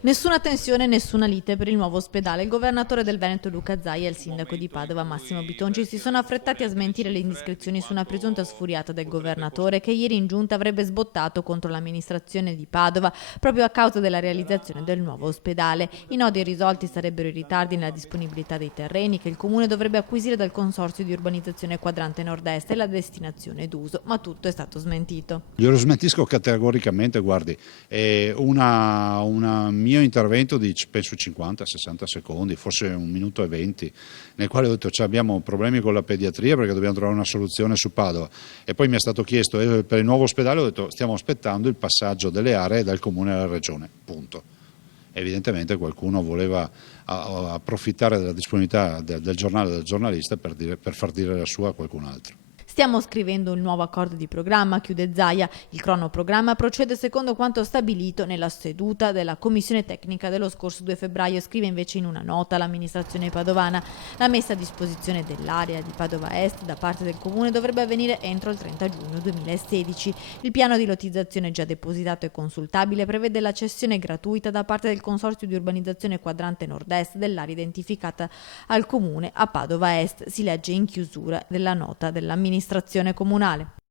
Nessuna tensione, nessuna lite per il nuovo ospedale. Il governatore del Veneto Luca Zaia e il sindaco di Padova Massimo Bitonci si sono affrettati a smentire le indiscrezioni su una presunta sfuriata del governatore che ieri in giunta avrebbe sbottato contro l'amministrazione di Padova proprio a causa della realizzazione del nuovo ospedale. I nodi irrisolti sarebbero i ritardi nella disponibilità dei terreni che il comune dovrebbe acquisire dal consorzio di urbanizzazione Quadrante Nord-Est e la destinazione d'uso, ma tutto è stato smentito. Glielo smentisco categoricamente, guardi, è un mio intervento di penso 50-60 secondi, forse 1 minuto e 20, nel quale ho detto abbiamo problemi con la pediatria perché dobbiamo trovare una soluzione su Padova, e poi mi è stato chiesto per il nuovo ospedale, ho detto stiamo aspettando il passaggio delle aree dal comune alla regione, punto. Evidentemente qualcuno voleva approfittare della disponibilità del giornale e del giornalista per far dire la sua a qualcun altro. Stiamo scrivendo il nuovo accordo di programma, chiude Zaia. Il cronoprogramma procede secondo quanto stabilito nella seduta della commissione tecnica dello scorso 2 febbraio, scrive invece in una nota l'amministrazione padovana. La messa a disposizione dell'area di Padova Est da parte del comune dovrebbe avvenire entro il 30 giugno 2016. Il piano di lottizzazione già depositato e consultabile prevede la cessione gratuita da parte del consorzio di urbanizzazione Quadrante Nord-Est dell'area identificata al comune a Padova Est, si legge in chiusura della nota dell'amministrazione comunale.